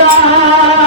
খোদা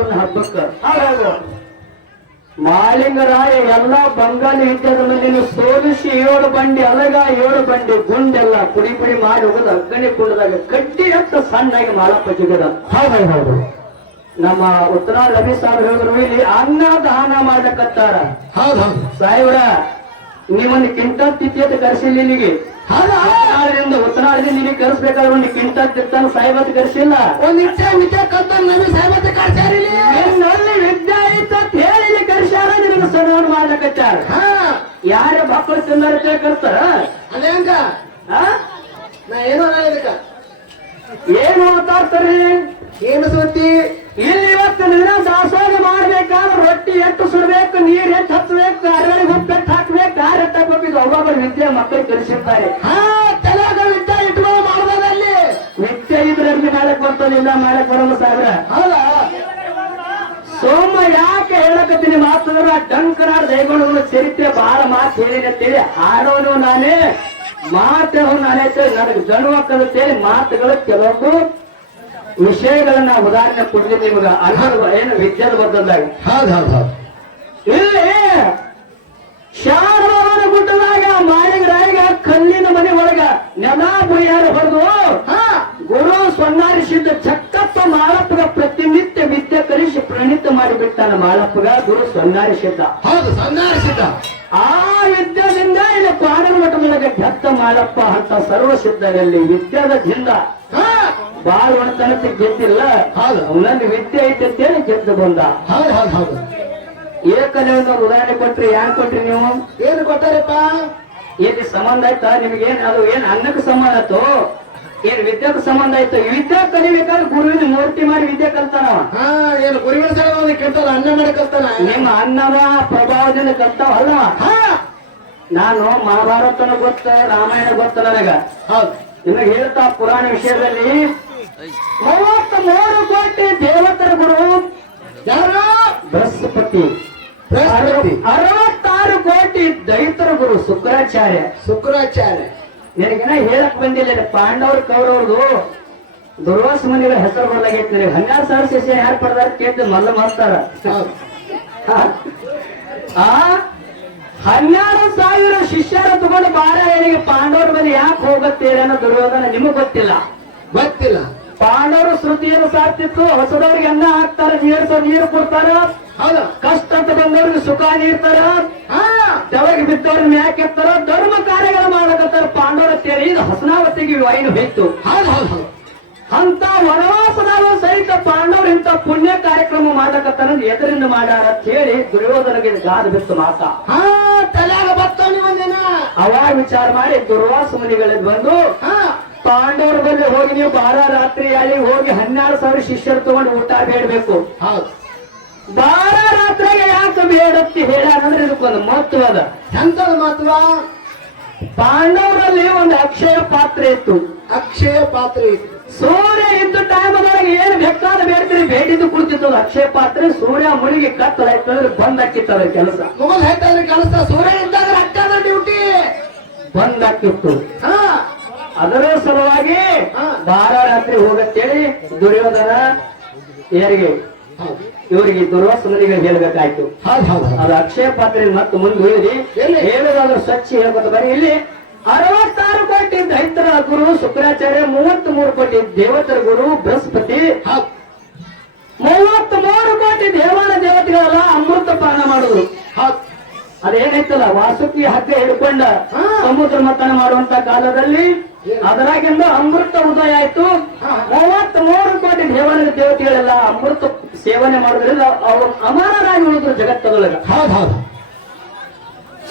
ಒಂದು ಹಬ್ಬಕ್ಕ. ಮಾಲಿಂಗರಾಯ ಎಲ್ಲಾ ಬಂಗಾಲಿ ವಿದ್ಯಾದ ನೀನು ಸೋಲಿಸಿ ಏಳು ಬಂಡಿ ಅಲಗ ಏಳು ಬಂಡಿ ಗುಂಡೆಲ್ಲ ಪುಡಿ ಪುಡಿ ಮಾಡಿ ಹೋಗೋದು ಅಗ್ಗಣಿ ಕುಂಡದಾಗ ಕಟ್ಟಿ ಅಂತ ಸಣ್ಣಾಗಿ ಮಾಲಪ್ಪ ಜಿಗದ. ಹೌದು ಹೌದು ನಮ್ಮ ಉತ್ತರ ರವಿ ಸಾಹೇಬ್ ಹೇಳಿದ್ರು ಇಲ್ಲಿ ಅನ್ನದಾನ ಮಾಡಕತ್ತಾರ ಹೌದು ಸಾಹೇಬ್ರ ನೀವೊಂದು ಕಿಂಟಲ್ ತಿಥಿಯತ್ ಕರೆಸಿಲ್ಲ ನಿನಗೆ. ಹೌದಾ ಉತ್ತರಾಳದಿಂದ ನಿನಗೆ ಕರೆಸ್ಬೇಕಾದ್ರೆ ಒಂದು ಕಿಂಟ ತಿತ್ತಾನ ಸಾಹೇಬತ್ ಕರೆಸಿಲ್ಲ. ಒಂದು ನಿತ್ಯ ವಿದ್ಯೆ ಕಲ್ತ ನಮಗೆ ಸಾಹೇಬತ್ತೆ ಕರ್ತಾರ ಅದೇಂಗ? ನಾ ಏನೋ ಇದಕ್ಕ? ಏನು ಮಾತಾಡ್ತಾರೆ? ಏನು ಸುದ್ದಿ ಇಲ್ಲಿ ಇವತ್ತು ದಿನ ದಾಸೋಹ ಮಾಡ್ಬೇಕಾದ್ರೆ ರೊಟ್ಟಿ ಎಷ್ಟು ಸುಡ್ಬೇಕು ನೀರ್ ಎಷ್ಟು ಹಚ್ಚಬೇಕು ಅರಳಿ ಉಪ್ಪು ಎಷ್ಟು ಹಾಕ್ಬೇಕು ಹಾಕ್ಬೇಕು ಇದು ಒಬ್ಬೊಬ್ಬರ ವಿದ್ಯೆ ಮಕ್ಕಳು ಕಲಿಸಿರ್ತಾರೆ ಹಾ ತಲೆಗ ವಿದ್ಯೆ ಇಟ್ಕೊಂಡು ಮಾಡ್ಬೋದಲ್ಲಿ. ವಿದ್ಯೆ ಇದ್ರಲ್ಲಿ ಮಾಡಕ್ ಬರ್ತದಿಲ್ಲ ಮಾಡಕ್ ಬರಲ್ಲ ಸಾವಿರ ಹೌದಾ? ಸೋಮ ಯಾಕೆ ಹೇಳಕತ್ತೀನಿ ಮಾತಂದ್ರ ಡಂಕನಾಡ ದೈವಗಳ ಚರಿತ್ರೆ ಬಹಳ ಮಾತು ಹೇಳಿದೆ ಅಂತೇಳಿ ಹಾಡೋನು ನಾನೇ ಮಾತು ನಾನೇ ನನಗೆ ದಣುವಕ್ಕಂತೇಳಿ ಮಾತುಗಳು ಕೆಲವೊಂದು ವಿಷಯಗಳನ್ನ ಉದಾಹರಣೆ ಕೊಡ್ತೀನಿ ನಿಮಗ. ಅನುಭವ ಏನು ವಿದ್ಯಾದ ಬದ್ದಂದಾಗ ಹೌದು ಹೌದು ಹೌದು. ಇಲ್ಲಿ ಶಾರದವನ ಗುಡ್ಡದಾಗ ಮಾರಿಗರಾಯಿಗ ಕಲ್ಲಿನ ಮನೆ ಒಳಗ ನೆಲ ಬುಯ್ಯಾರ ಹೊಡೆದು ಹಾ. ಗುರು ಸ್ವನ್ನಾರಿಸಿದ್ದ ಚಕ್ಕಪ್ಪ ಮಾಳಪ್ಪಗ ಪ್ರತಿನಿತ್ಯ ವಿದ್ಯೆ ಕಲಿಸಿ ಪ್ರಣೀತ ಮಾಡಿಬಿಟ್ಟಾನ ಮಾಳಪ್ಪಗ ಗುರು ಸ್ವನ್ನಾರಿಸಿದ್ದ ಹೌದು ಸಂಧಾರಿಸಿದ್ದ ಆ ವಿದ್ಯದಿಂದ ಇಲ್ಲಿ ಮಠದೊಳಗೆ ಗೆದ್ದ ಮಾಳಪ್ಪ ಅಂತ ಸರ್ವ ಸಿದ್ಧರಲ್ಲಿ ವಿದ್ಯಾದ ಜಿಂದ. ಹಾ. ಬಾಳ್ ಒಣತನಕ್ಕೆ ಗೆದ್ದಿಲ್ಲ. ಹೌದು. ಅವನಲ್ಲಿ ವಿದ್ಯೆ ಐತೆ ಅಂತೇಳಿ ಗೆದ್ದು ಬಂದ. ಹೌದು ಹೌದು ಹೌದು. ಏಕಲೆ ಒಂದು ಉದಾಹರಣೆ ಕೊಟ್ರಿ ಯಾಕೆ ಕೊಟ್ರಿ ನೀವು? ಏನು ಕೊಟ್ಟಾರಪ್ಪ? ಇಲ್ಲಿ ಸಂಬಂಧ ಆಯ್ತಾ? ನಿಮ್ಗೇನ್ ಅದು ಏನ್ ಅನ್ನಕ್ಕೆ ಸಂಬಂಧ ಆಯ್ತು? ಏನ್ ವಿದ್ಯಾಕ್ಕೆ ಸಂಬಂಧ ಆಯ್ತು? ವಿದ್ಯಾ ಕಲಿಬೇಕಾದ್ರೆ ಗುರುವಿನ ಮೂರ್ತಿ ಮಾಡಿ ವಿದ್ಯೆ ಕಲ್ತಾನ ಹಾ ಏನು ಗುರುವಿನ ಸಲ ಕೆಟ್ಟಲ್ಲ ಅನ್ನ ಮಾಡಕತ್ತಾನ ನಿಮ್ಮ ಅನ್ನವ ಪ್ರಭಾವದಿಂದ ಕಲ್ತಾವ ಅಲ್ಲವ ಹಾ. ನಾನು ಮಹಾಭಾರತನ ಗೊತ್ತ ರಾಮಾಯಣ ಗೊತ್ತ ನನಗ. ಹೌದು. ನಿಮಗೆ ಹೇಳ್ತಾ ಪುರಾಣ ವಿಷಯದಲ್ಲಿ ಮೂವತ್ತ ಮೂರು ಕೋಟಿ ದೇವತರ ಗುರು. ಯಾರು? ಬೃಹಸ್ಪತಿ. ಅರವತ್ತಾರು ಕೋಟಿ ದೈತರ ಗುರು ಶುಕ್ರಾಚಾರ್ಯ. ಶುಕ್ರಾಚಾರ್ಯ. ನಿನಗೇನ ಹೇಳಕ್ ಬಂದಿಲ್ಲ ಪಾಂಡವರ ಕೌರವ್ರದು ದುರ್ವಾಸ ಮನೆಗಳ ಹೆಸರು ಬರ್ಲಾಗೈತಿ ನಿನಗೆ ಹನ್ನೆರಡು ಸಾವಿರ ಶಿಷ್ಯ ಯಾರು ಪಡೆದಾರ ಕೇಳ್ತೀನಿ ಮಲ್ಲ ಮಾಡ್ತಾರ ಆ? ಹನ್ನೆರಡು ಸಾವಿರ ಶಿಷ್ಯರ ತಗೊಂಡು ಬಾರಾಯಣಿಗೆ ಪಾಂಡವ್ರ ಮನೆ ಯಾಕೆ ಹೋಗುತ್ತೆ ಅನ್ನೋ ದುರ್ಯೋಧನ ನಿಮಗ್ ಗೊತ್ತಿಲ್ಲ. ಗೊತ್ತಿಲ್ಲ. ಪಾಂಡವರು ಶ್ರುತಿಯನ್ನು ಸಾರ್ತಿತ್ತು ಹೊಸದವ್ರಿಗೆ ಅನ್ನ ಹಾಕ್ತಾರ ನೀರು ನೀರು ಕೊಡ್ತಾರ. ಹೌದು. ಕಷ್ಟ ಅಂತ ಬಂದವ್ರಿಗೆ ಸುಖ ನೀಡ್ತಾರ. ಹಾ ತೆಳಗೆ ಬಿದ್ದವ್ರನ್ನ ಯಾಕೆ ಎತ್ತಾರ ಧರ್ಮ ಕಾರ್ಯಗಳು ಮಾಡಕತ್ತಾರ ಪಾಂಡವರ ಸೇರಿ ಇದು ಹಸನಾವತಿಗೆ ವೈನ್ ಹೋಯ್ತು ಹೌದು ಹೌದು ಹೌದು. ಅಂತ ವನವಾಸದಾಗ ಸಹಿತ ಪಾಂಡವರು ಇಂತ ಪುಣ್ಯ ಕಾರ್ಯಕ್ರಮ ಮಾಡಕತ್ತಾರ ಎದರಿಂದ ಮಾಡ್ಯಾರ ಅಂತ ಹೇಳಿ ದುರ್ಯೋಧನಗೆ ಗಾದ ಬಿತ್ತು ಮಾತ. ಹಾ ತಲೆಯಾಗ ಬರ್ತವನಿ ಒಂದಿನ ಅವಾಗ ವಿಚಾರ ಮಾಡಿ ದುರ್ವಾಸ ಮುನಿಗಳಿಗೆ ಬಂದು ಹಾ. ಪಾಂಡವರ ಬಳಿ ಹೋಗಿ ನೀವು ಬಾರ ರಾತ್ರಿ ಅಲ್ಲಿ ಹೋಗಿ ಹನ್ನೆರಡು ಸಾವಿರ ಶಿಷ್ಯರು ತಗೊಂಡು ಊಟ ಬೇಡಬೇಕು. ಹೌದು. ಯಾಕೆ ಬೇಡತ್ತಿ ಹೇಳ ಅಂದ್ರೆ ಇದಕ್ಕೊಂದು ಮಹತ್ವ ಅದ. ಎಂತದ ಮಹತ್ವ? ಪಾಂಡವರಲ್ಲಿ ಒಂದು ಅಕ್ಷಯ ಪಾತ್ರೆ ಇತ್ತು. ಅಕ್ಷಯ ಪಾತ್ರೆ. ಇತ್ತು. ಸೂರ್ಯ ಇದ್ದ ಟೈಮದೊಳಗೆ ಏನ್ ಬೇಕಾದ ಬೇಡ್ತೀರಿ ಬೇಡಿದ್ದು ಕುಳಿತಿತ್ತು ಅಕ್ಷಯ ಪಾತ್ರೆ. ಸೂರ್ಯ ಮುಳುಗಿ ಕತ್ತಲಾಯ್ತಂದ್ರೆ ಬಂದ್ ಹಾಕಿತ್ತದ ಕೆಲಸ. ಮೊಬೈಲ್ ಹೇಳ್ತಾರೆ ಕೆಲಸ ಸೂರ್ಯ ಇದ್ದಾಗ ಅಕ್ಕದ ಡ್ಯೂಟಿ ಬಂದ್ ಹಾಕಿತ್ತು ಹಾ. ಅದರ ಸಲುವಾಗಿ. ಬಾರ ರಾತ್ರಿ ಹೋಗತ್ತೇಳಿ ದುರ್ಯೋಧನ ಯಾರಿಗೆ ಹೌದು. ಇವರಿಗೆ ದುರ್ವಾಸನಿಗೆ ಹೇಳ್ಬೇಕಾಯ್ತು. ಅದು ಅಕ್ಷಯ ಪಾತ್ರ ಮತ್ತು ಮುಂದೆ ಹೇಳಿ ಎಲ್ಲಿ? ಹೇಳುದಾದ್ರೂ ಸ್ವಚ್ಛ ಹೇಳ್ಕೊತ ಬರೀ ಇಲ್ಲಿ ಅರವತ್ತಾರು ಕೋಟಿ ದೈತರ ಗುರು ಶುಕ್ರಾಚಾರ್ಯ ಮೂವತ್ತ್ ಮೂರು ಕೋಟಿ ದೇವತರ ಗುರು ಬೃಹಸ್ಪತಿ. ಮೂವತ್ತ್ ಮೂರು ಕೋಟಿ ದೇವಾಲ ದೇವತೆಗಳೆಲ್ಲ ಅಮೃತ ಪಾನ ಮಾಡಿದ್ರು. ಅದೇನೈತಲ್ಲ ವಾಸುಕಿ ಹಗ್ಗ ಹಿಡ್ಕೊಂಡ. ಸಮುದ್ರ ಮತನ ಮಾಡುವಂತ ಕಾಲದಲ್ಲಿ ಅದರಾಗಿಂದ ಅಮೃತ ಉದಯ ಆಯ್ತು. ಮೂವತ್ತ್ ಮೂರು ಕೋಟಿ ದೇವನ ದೇವತೆಗಳೆಲ್ಲ. ಅಮೃತ ಸೇವನೆ ಮಾಡೋದ್ರಿಂದ ಅವರು ಅಮರರಾಗಿ ಉಳಿದ್ರು ಜಗತ್ತದೊಳಗ ಹೌದು ಹೌದು.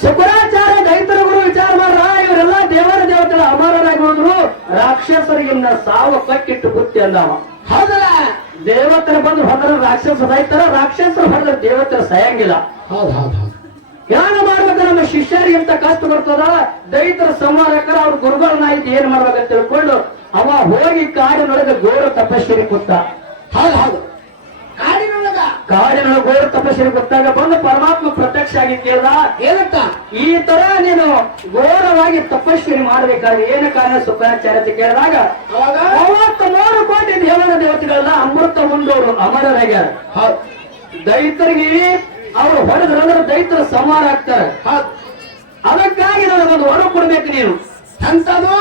ಶುಕ್ರಾಚಾರ್ಯ ದೈತರ ಗುರು ವಿಚಾರ ಮಾಡ್ರ ಇವರೆಲ್ಲ ದೇವರ ದೇವತೆಗಳ ಅಮರರಾಗಿ ಉಳಿದ್ರು. ರಾಕ್ಷಸರಿಗಿನ್ನ ಸಾವು ಕಟ್ಟಿಟ್ಟು ಬುತ್ತಿ ಅಂದವ. ಹೌದಲ್ಲ? ದೇವತರ ಬಂದು ಹೊರ ರಾಕ್ಷಸ ಸಾಯ್ತಾರ ರಾಕ್ಷಸರು ಹೊಡೆದ್ರೆ ದೇವತರ ಸಾಯಂಗಿಲ್ಲ. ಹೌದು. ಧ್ಯಾನ ಮಾಡ್ಬೇಕು ನಮ್ಮ ಶಿಷ್ಯರಿಗೆ ಅಂತ ಕಷ್ಟ ಬರ್ತದ ದೈತರ ಸಂವಾದಕರ ಅವ್ರ ಗುರುಗಳನ್ನಾಯ್ತು ಏನ್ ಅಂತ ತಿಳ್ಕೊಂಡು ಅವ ಹೋಗಿ ಕಾಡಿನೊಳಗೆ ಗೋರ ತಪಸ್ಸಿರಿ ಕೂತ ಹೌದು ಹೌದು. ಕಾಡಿನೊಳಗ? ಕಾಡಿನೊಳಗೆ ಗೋರ ತಪಸ್ಸಿರಿ ಕೂತಾಗ ಬಂದು ಪರಮಾತ್ಮ ಪ್ರತ್ಯಕ್ಷ ಆಗಿ ಕೇಳ್ದ ಏನಂತ ಈ ತರ ನೀನು ಘೋರವಾಗಿ ತಪಸ್ಸರಿ ಮಾಡ್ಬೇಕಾದ್ರೆ ಏನ ಕಾರಣ ಶುಕ್ರಾಚಾರ್ಯ ಅಂತ ಕೇಳಿದಾಗ ಅವಾಗ? ಮೂವತ್ತ್ ಮೂರು ಕೋಟಿ ದೇವರ ದೇವತೆಗಳನ್ನ ಅಮೃತ ಮುಂದೋರು ಅಮರರಾಗ್ಯಾರ. ಹೌದು. ದೈತರಿಗೆ ಅವರು ಹೊಡೆದ್ರಂದ್ರೆ ದೈತರ ಸಂಹಾರ ಆಗ್ತಾರೆ. ಅದಕ್ಕಾಗಿ ನನಗೊಂದು ವರ ಕೊಡ್ಬೇಕು ನೀನು. ಅಂತದೋ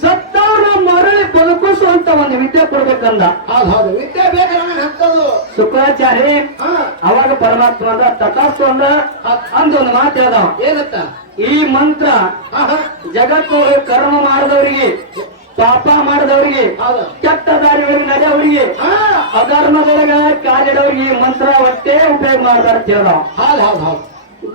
ಸತ್ತವ್ರ ಮರಳಿ ಬದುಕಿಸುವಂತ ಒಂದು ವಿದ್ಯೆ ಕೊಡ್ಬೇಕಂದ. ಹೌದು ವಿದ್ಯೆ ಬೇಕು ಅಂತ ಎಂತದು? ಶುಕ್ರಾಚಾರ್ಯ ಹಾ. ಅವಾಗ ಪರಮಾತ್ಮ ಅಂದ ತಟಾಸ್ತು ಅಂದ ಅಂತ ಒಂದು ಮಾತು ಹೇಳ್ದವ. ಏನತ್ತ ಈ ಮಂತ್ರ ಜಗತ್ತು ಕರ್ಮ ಮಾಡಿದವರಿಗೆ ಪಾಪ ಮಾಡಿದವರಿಗೆ ಕೆಟ್ಟ ದಾರಿಗಳಿಗೆ ನಡೆಯವರಿಗೆ ಅಧರ್ಮದೊಳಗ ಕಾರ್ಯದವರಿಗೆ ಈ ಮಂತ್ರ ಒಟ್ಟೆ ಉಪಯೋಗ ಮಾಡ್ತಾರೆ ಕೇಳ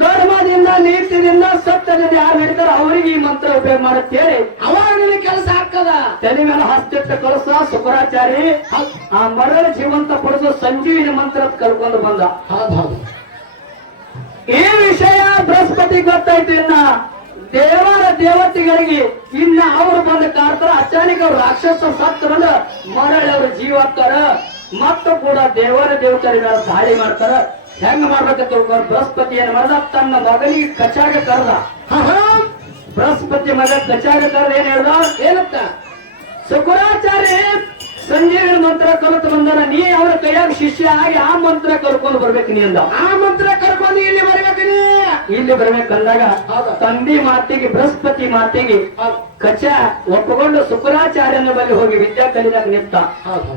ಧರ್ಮದಿಂದ ನೀತಿಯಿಂದ ಸತ್ಯದಿಂದ ಯಾರು ನಡೀತಾರ ಅವರಿಗೆ ಈ ಮಂತ್ರ ಉಪಯೋಗ ಮಾಡತ್ ಹೇಳಿ. ಅವಾಗ ಕೆಲಸ ಆಗ್ತದ? ತಲೆ ಮೇಲೆ ಹಸ್ತಿಟ್ಟ ಕಳಸ ಶುಕ್ರಾಚಾರಿ ಆ ಮರಳ ಜೀವಂತ ಪಡಿಸೋ ಸಂಜೀವಿನಿ ಮಂತ್ರ ಕಲ್ಕೊಂಡು ಬಂದ. ಈ ವಿಷಯ ಬೃಹಸ್ಪತಿ ಗೊತ್ತಾಯ್ತು ಇನ್ನ. ದೇವರ ದೇವತೆಗಳಿಗೆ ಇನ್ನ ಅವರು ಬಂದ ಕಾಡ್ತಾರ ಅಚಾನಿಕ ಅವ್ರು ರಾಕ್ಷಸ ಸತ್ತರಂದ ಮರಳಿ ಅವ್ರ ಜೀವ ಆಗ್ತಾರ. ಮತ್ತು ಕೂಡ ದೇವರ ದೇವತರ ಮೇಲೆ ದಾಳಿ ಮಾಡ್ತಾರ. ಹೆಂಗ್ ಮಾಡ್ಬೇಕಂತ ಬೃಹಸ್ಪತಿ ಏನ್ ಮಾಡ್ದ? ತನ್ನ ಮಗನಿಗೆ ಕಚಾಗ ಕರ್ದ. ಬೃಹಸ್ಪತಿ ಮಗ ಕಚಾಗ ಕರ್ದ ಏನ್ ಹೇಳ್ದ? ಏನತ್ತ ಶುಕ್ರಾಚಾರ್ಯ ಸಂಜೀವಿನ ಮಂತ್ರ ಕಲಿತು ಬಂದಾನ. ನೀ ಅವರ ಕೈಯಾಗ ಶಿಷ್ಯ ಆಗಿ ಆ ಮಂತ್ರ ಕರ್ಕೊಂಡು ಬರ್ಬೇಕು ನೀ ಅಂದ. ಆ ಮಂತ್ರ ಕರ್ಕೊಂಡು ಇಲ್ಲಿ ಇಲ್ಲಿ ಬರಬೇಕಂದಾಗ? ತಂದಿ ಮಾತಿಗೆ ಬೃಹಸ್ಪತಿ ಮಾತಿಗೆ ಕಚ ಒಪ್ಪಿಕೊಂಡು ಶುಕ್ರಾಚಾರ್ಯನ ಬಳಿ ಹೋಗಿ ವಿದ್ಯಾ ಕಲಿದಾಗ ನಿಂತ. ಹೌದು.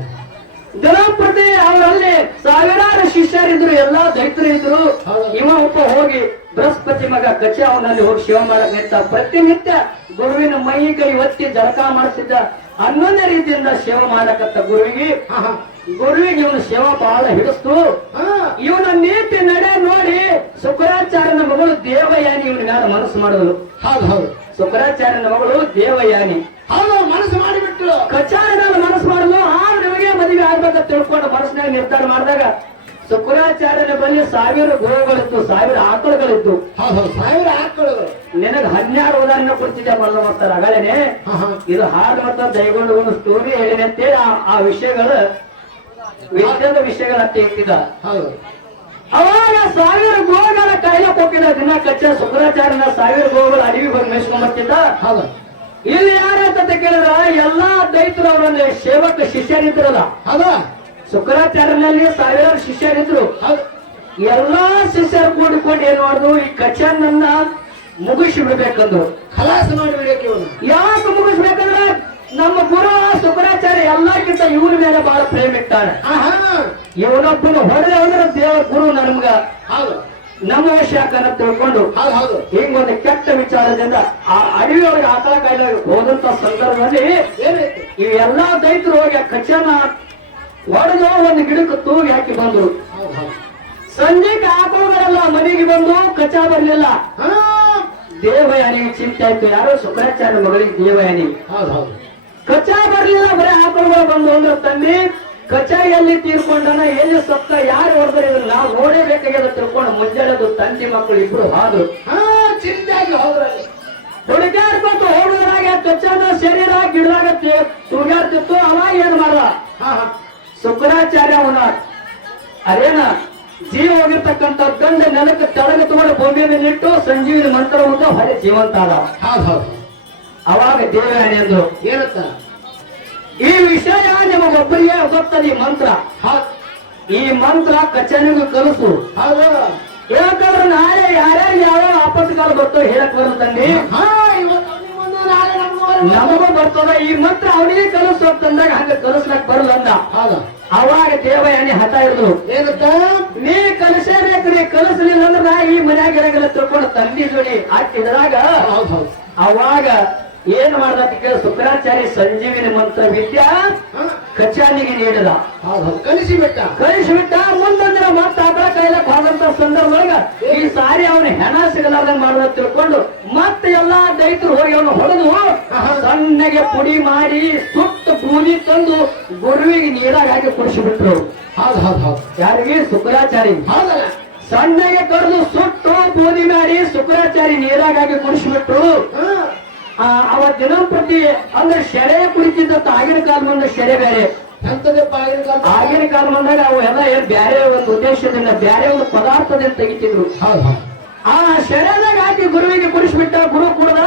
ಅವರಲ್ಲಿ ಸಾವಿರಾರು ಶಿಷ್ಯರಿದ್ರು ಎಲ್ಲಾ ದೈತ್ರು ಇದ್ರು. ಇವ ಒಬ್ಬ ಹೋಗಿ ಬೃಹಸ್ಪತಿ ಮಗ ಕಚ ಅವನಲ್ಲಿ ಹೋಗಿ ಶಿವ ಮಾಡಕ್ ನಿಂತ. ಪ್ರತಿನಿತ್ಯ ಗುರುವಿನ ಮೈ ಕೈ ಒತ್ತಿ ಜಳಕ ಮಾಡಿಸಿದ್ದ ಹನ್ನೊಂದೇ ರೀತಿಯಿಂದ ಶಿವ ಮಾಡಕತ್ತ ಗುರುವಿಗೆ. ಗುರುವಿಗೆ ಇವನು ಶಿವ ಬಹಳ ಹಿಡಿಸ್ತು. ಇವನ ನೀತಿ ನೋಡಿ ಶುಕ್ರಾಚಾರ್ಯನ ಮಗಳು ದೇವಯಾನಿ ಇವನ ಮ್ಯಾಲ ಮನಸ್ಸು ಮಾಡಿದಳು. ಹೌದು ಹೌದು. ಶುಕ್ರಾಚಾರ್ಯನ ಮಗಳು ದೇವಯಾನಿ. ಹೌದು ಮನಸ್ಸು ಮಾಡಿಬಿಟ್ರು. ಕಚಾರನ ಮನಸ್ಸು ಮಾಡಲು ಆ ನಿಮಗೆ ಮದುವೆ ಆಗ್ಬೇಕಂತ ತಿಳ್ಕೊಂಡು ಮನಸ್ಸಿನಾಗ ನಿರ್ಧಾರ ಮಾಡಿದಾಗ ಶುಕ್ರಾಚಾರ್ಯನ ಬಳಿ ಸಾವಿರ ಗೋಗಳಿತ್ತು ಸಾವಿರ ಆಕಳುಗಳಿತ್ತು. ಸಾವಿರ ಆಕಳುಗಳು. ನಿನಗೆ ಹನ್ನೆರಡು ಉದಾಹರಣೆ ಕೊಡ್ತಿದ್ದೆ ಮೊದಲು ಮಾಡ್ತಾರೆ ಅಗಳೇನೆ ಇದು ಹಾಡು ಮಾಡ್ತಾ ದಯಗೊಂಡು ಒಂದು ಸ್ಟೋರಿ ಹೇಳಿದೆ ಅಂತೇಳಿ ಆ- ಆ ವಿಷಯಗಳು ವಿಷಯಗಳ ಅಂತ ಹೌದು. ಅವಾಗ ಸಾವಿರ ಗೋಗಳ ಕಾಯಿಲೆ ಕೊಟ್ಟಿದ್ದ ದಿನ ಕಚ್ಚ ಶುಕ್ರಾಚಾರ್ಯನ ಸಾವಿರ ಗೋಗಳ ಅಡವಿ ಬಂದು ಹೌದು. ಇಲ್ಲಿ ಯಾರಂತ ಕೇಳಿದ್ರ ಎಲ್ಲಾ ದೈತರು ಅವರಲ್ಲಿ ಸೇವಕ ಶಿಷ್ಯರಿದ್ರಲ್ಲ. ಹೌದು. ಶುಕ್ರಾಚಾರ್ಯನಲ್ಲಿ ಸಾವಿರಾರು ಶಿಷ್ಯರಿದ್ರು. ಎಲ್ಲಾ ಶಿಷ್ಯರು ಕೂಡಿಕೊಂಡು ಏನ್ ಮಾಡುದು? ಈ ಕಚನನ್ನ ಮುಗಿಸಿ ಬಿಡ್ಬೇಕಂದ್ರು ಖಲಾಸ ಮಾಡಿಬಿಡಕ್ಕೆ ಇವನು. ಯಾಕೆ ಮುಗಿಸ್ಬೇಕಂದ್ರೆ ನಮ್ಮ ಗುರು ಶುಕ್ರಾಚಾರ್ಯ ಎಲ್ಲಕ್ಕಿಂತ ಇವನ ಮೇಲೆ ಬಹಳ ಪ್ರೇಮ ಇಟ್ಟಾರೆ ಇವನೊಬ್ಬನು ಹೊಡೆದ ಅಂದ್ರೆ ದೇವ ಗುರು ನಮ್ಗ. ಹೌದು. ನಮ್ಮ ಶಾಖನ ತಿಳ್ಕೊಂಡು ಹೌದು ಹೌದು. ಹಿಂಗ್ ಒಂದು ಕೆಟ್ಟ ವಿಚಾರದಿಂದ ಆ ಅಡವಿಯೊಳಗೆ ಆಕಳ ಕಾಯಿಲೆ ಹೋದಂತ ಸಂದರ್ಭದಲ್ಲಿ ಈ ಎಲ್ಲಾ ದೈತರು ಹೋಗಿ ಆ ಕಚ್ಚನ ಹೊಡೆದು ಒಂದು ಗಿಡಕ್ಕೆ ತೂಗಿ ಹಾಕಿ ಬಂದ್ರು. ಹೌದು ಹೌದು. ಸಂಜೆಗೆ ಆಕಳುಗಳೆಲ್ಲ ಮನೆಗೆ ಬಂದು ಕಚ್ಚ ಬರ್ಲಿಲ್ಲ. ದೇವಯಾನಿಗೆ ಚಿಂತೆ ಆಯ್ತು. ಯಾರೋ ಶುಕ್ರಾಚಾರ್ಯ ಮಗಳಿಗೆ ದೇವಯಾನಿ. ಹೌದು ಹೌದು. ಕಚ್ಚ ಬರ್ಲಿಲ್ಲ ಬರೀ ಆಕಳುಗಳು ಬಂದು ಅಂದ್ರೆ. ತಂದಿ ಕಚ್ಚ ಎಲ್ಲಿ ತೀರ್ಕೊಂಡನ ಎಲ್ಲಿ ಸತ್ತ ಯಾರು ಹೊಡೆದ್ರೆ ಇದನ್ನ ನಾವು ನೋಡೇಬೇಕಾಗ್ಯದ ತಿಳ್ಕೊಂಡು ಮುಂಜಾನೆದು ತಂದೆ ಮಕ್ಕಳು ಇಬ್ರು ಹಾದ್ರು. ಹಾ ಚಿಂತೆ ಹೋದ್ರಲ್ಲಿ. ಹುಡುಗಾಡ್ಕೊಂಡು ಹೋಗುದ್ರಾಗ ಕಚ್ಚದ ಶರೀರ ಗಿಡದಾಗ ತೂಗಾಡ್ತಿತ್ತು ಅವಾಗ ಏನ್ ಮಾಡ್ದ? ಹಾ ಹಾ. ಶುಕ್ರಾಚಾರ್ಯ ಅವನ ಅದೇನ ಜೀವ ಹೋಗಿರ್ತಕ್ಕಂಥ ಗಂಡ ನೆಲಕ್ಕ ತಳಗ ತಗೊಂಡು ಭೂಮಿಯ ಮೇಲೆ ಇಟ್ಟು ಸಂಜೀವಿನ ಮಂತ್ರ ಹೊರ ಹೊರೆ ಜೀವಂತ ಹೌದು ಅವಾಗ ದೇವಯಾನಿ ಅಂದ್ರು ಏನತ್ತ ಈ ವಿಷಯ ನಿಮಗೊಬ್ಬರಿಗೆ ಗೊತ್ತದ ಈ ಮಂತ್ರ. ಈ ಮಂತ್ರ ಕಚೇರಿಗೂ ಕಲಿಸು. ಹೌದು. ಯಾಕಂದ್ರೆ ನಾಳೆ ಯಾರ್ಯಾರು ಯಾವ ಆಪತ್ಕಾಲ ಬರ್ತೋ ಹೇಳಕ್ ಬರುತ್ತಂದಿ ಹಾ ಇವತ್ತು ಒಂದು ನಾಳೆ ನಮ್ಮ ನಮಗೂ ಬರ್ತದ. ಈ ಮಂತ್ರ ಅವನಿಗೆ ಕಲಿಸು ಅಂತಂದಾಗ ಹಂಗ ಕಲಿಸ್ಲಕ್ ಹೌದು. ಅವಾಗ ದೇವಯಾನಿ ಹಠ ಇರ್ದು ಏನತ್ತ ನೀ ಕಲಿಸಬೇಕ್ರಿ ಕಲಿಸ್ಲಿಲ್ಲ ಅಂದ್ರೆ ನಾ ಈ ಮನ್ಯಾಗ ಇರಂಗಿಲ್ಲ ತಿಳ್ಕೊಂಡು ತಂದಿ ಜೋಡಿ ಹಾಕಿದ್ರಾಗ ಹೌದು ಹೌದು. ಅವಾಗ ಏನ್ ಮಾಡ್ದಕ್ಕೆ ಕೇಳ ಶುಕ್ರಾಚಾರ್ಯ ಸಂಜೀವಿನಿ ಮಂತ್ರ ವಿದ್ಯಾ ಕಚಾನಿಗೆ ನೀಡಿದ. ಹೌದು ಬಿಟ್ಟ. ಕಲಿಸಿ ಬಿಟ್ಟ ಮುಂದಂದ್ರೆ ಮತ್ತ ಆಕಳ ಸಂದರ್ಭದಾಗ ಹೋದಂತ ಸಂದರ್ಭದೊಳಗ. ಈ ಸಾರಿ ಅವನು ಹೆಣ ಸಿಗಲಾರ್ದ ಮಾಡ್ದ ತಿಳ್ಕೊಂಡು ಮತ್ತೆ ಎಲ್ಲಾ ದೈತರು ಹೋಗಿ ಅವನು ಹೊಡೆದು ಸಣ್ಣಗೆ ಪುಡಿ ಮಾಡಿ ಸುತ್ತ ಬೂದಿ ತಂದು ಗುರುವಿಗೆ ನೀರಾಗ ಹಾಕಿ ಕುಡಿಸಿಬಿಟ್ರು. ಹೌದು ಹೌದು ಹೌದು. ಯಾರಿಗೆ? ಶುಕ್ರಾಚಾರಿ. ಹೌದಲ್ಲ? ಸಣ್ಣಗೆ ಕರೆದು ಸುಟ್ಟು ಬೂದಿ ಮಾಡಿ ಶುಕ್ರಾಚಾರಿ ನೀರಾಗ ಹಾಕಿ ಕುಡಿಸಿಬಿಟ್ರು. ಅವ ದಿನಂಪ್ರತಿ ಅಂದ್ರೆ ಶೆರೆ ಕುಡಿತಿದ್ದ ಆಗಿನ ಕಾಲ ಮುಂದೆ ಶೆರೆ ಬೇರೆ. ಆಗಿನ ಕಾಲ ಬಂದಾಗ ಅವು ಎಲ್ಲ ಏನ್ ಬ್ಯಾರೆ ಒಂದು ಉದ್ದೇಶದಿಂದ ಬ್ಯಾರೆ ಒಂದು ಪದಾರ್ಥದಿಂದ ತೆಗಿತಿದ್ರು. ಆ ಶೆರೆದಾಗ ಹಾಕಿ ಗುರುವಿಗೆ ಕುಡಿಸ್ಬಿಟ್ಟ ಗುರು ಕುಡ್ದ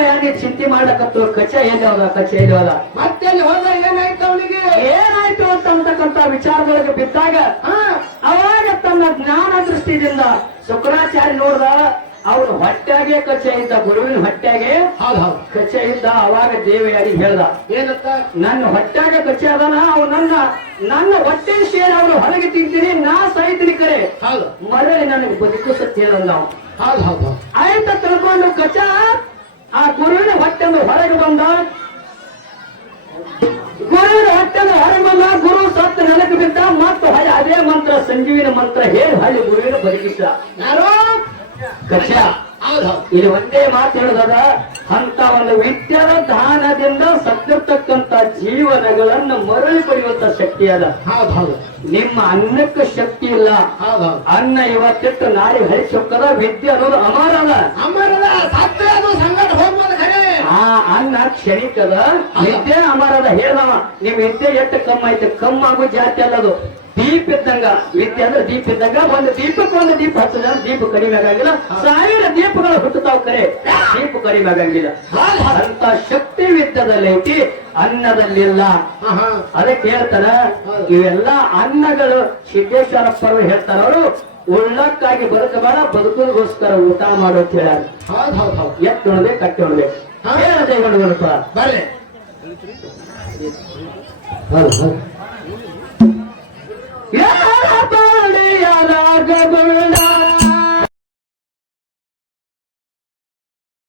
ಯಾರಿಗೆ ಚಿಂತೆ ಮಾಡ್ಲಕತ್ತು ಕಚ ಎಲ್ಲಿ ಹೋದ ಕಚ್ಚ ಎಲ್ಲಿ ಹೋದ? ಮತ್ತೆ ಅಲ್ಲಿ ಹೋದ ಏನಾಯ್ತು ಅವನಿಗೆ? ಏನಾಯ್ತು ಅಂತ ಅಂತಕ್ಕಂತ ವಿಚಾರದೊಳಗೆ ಬಿದ್ದಾಗ ಅವಾಗ ತನ್ನ ಜ್ಞಾನ ದೃಷ್ಟಿಯಿಂದ ಶುಕ್ರಾಚಾರ್ಯ ನೋಡ್ದ ಅವ್ರ ಹೊಟ್ಟೆಗೆ ಕಚ್ಚೆ ಇದ್ದ ಗುರುವಿನ ಹೊಟ್ಟೆಗೆ ಹೌದು ಹೌದು. ಕಚ್ಚೆ ಇದ್ದ ಅವಾಗ ದೇವಿಯಾಗಿ ಹೇಳ್ದ ಏನಂತ? ನನ್ನ ಹೊಟ್ಟೆಗೆ ಕಚ್ಚೆ ಅದನ ಅವ್ ನನ್ನ ನನ್ನ ಹೊಟ್ಟೆ ಸೇರಿ ಅವ್ರು ಹೊರಗೆ ತಿಂತೀನಿ ನಾ ಸಾಯ್ತೀನಿ ಕರೆ. ಹೌದು. ಮರಳಿ ನನಗೆ ಬದುಕು ಸತ್ಯ ಅವ ಹೌದು ಆಯ್ತ ತಿಳ್ಕೊಂಡು ಕಚ್ಚ ಆ ಗುರುವಿನ ಹೊಟ್ಟೆಂದು ಹೊರಗೆ ಬಂದ. ಗುರುವಿನ ಹೊಟ್ಟೆಂದು ಹೊರಗೆ ಬಂದ ಗುರು ಸತ್ತ ನೆಲಕ್ಕೆ ಬಿದ್ದ ಮತ್ತು ಅದೇ ಮಂತ್ರ ಸಂಜೀವಿನ ಮಂತ್ರ ಹೇಳಿ ಹಳ್ಳಿ ಗುರುವಿನ ಬದುಕಿಸ ಯಾರು? ಹೌದು ಇಲ್ಲಿ ಒಂದೇ ಮಾತು ಹೇಳಿದಾಗ ಅಂತ ಒಂದು ವಿದ್ಯಾದ ದಾನದಿಂದ ಸತ್ತಿರ್ತಕ್ಕಂತ ಜೀವನಗಳನ್ನು ಮರಳಿ ಪಡೆಯುವಂತ ಶಕ್ತಿ ಅದ. ಹೌದು ನಿಮ್ಮ ಅನ್ನಕ್ಕೆ ಶಕ್ತಿ ಇಲ್ಲ. ಅನ್ನ ಇವತ್ತಿಟ್ಟು ನಾಳೆ ಹರಿಸೋಕದ ವಿದ್ಯೆ ಅನ್ನೋದು ಅಮರ ಅದ. ಅಮ್ಮರದ ಸತ್ಯ ಅದು. ಸಂಗಟ ಹೋಗ್ಬೋದು ಖರೆ. ಆ ಅನ್ನ ಕ್ಷಣಿಕದ ವಿದ್ಯೆ ಅಮರದ ಹೇಳವ ನಿಮ್ ವಿದ್ಯೆ ಎಷ್ಟು ಕಮ್ಮ ಐತೆ? ಕಮ್ಮ ಆಗೋ ಜಾತಿ ಅಲ್ಲದು ದೀಪ ಇದ್ದಂಗ ವಿದ್ಯೆ ಅಂದ್ರೆ ದೀಪ ಇದ್ದಂಗ ಒಂದು ದೀಪಕ್ಕೆ ಒಂದು ದೀಪ ಹತ್ತದ ದೀಪ ಕಡಿಮೆ ಆಗಂಗಿಲ್ಲ. ಸಾವಿರ ದೀಪಗಳು ಹುಟ್ಟುತ್ತಾವ ಕರೆ. ದೀಪ ಕಡಿಮೆ ಆಗಂಗಿಲ್ಲ. ಅಂತ ಶಕ್ತಿ ವಿದ್ಯದಲ್ಲಿ ಐತಿ ಅನ್ನದಲ್ಲಿಲ್ಲ ಅದಕ್ಕೆ ಹೇಳ್ತಾರ ಇವೆಲ್ಲ ಅನ್ನಗಳು ಸಿದ್ದೇಶ್ವರಪ್ಪರು ಹೇಳ್ತಾರ ಅವರು ಉಳ್ಳಕ್ಕಾಗಿ ಬದುಕಬೇಡ ಬದುಕೋಸ್ಕರ ಊಟ ಮಾಡೋ ಅಂತ ಹೇಳ್ಯಾರ. ಹೌದು ಹೌದು ಹೌದು. ಎತ್ತು ಉಣ್ದೆ ಕಟ್ಟಿ ಉಣ್ದೆ ಹೇಳದೆ ಹೇಳುವಲ್ಪ ಬರ್ರಿ. ಹೌದು. ಯಾರ ಬಾಳಿಯರ ಗರುಡ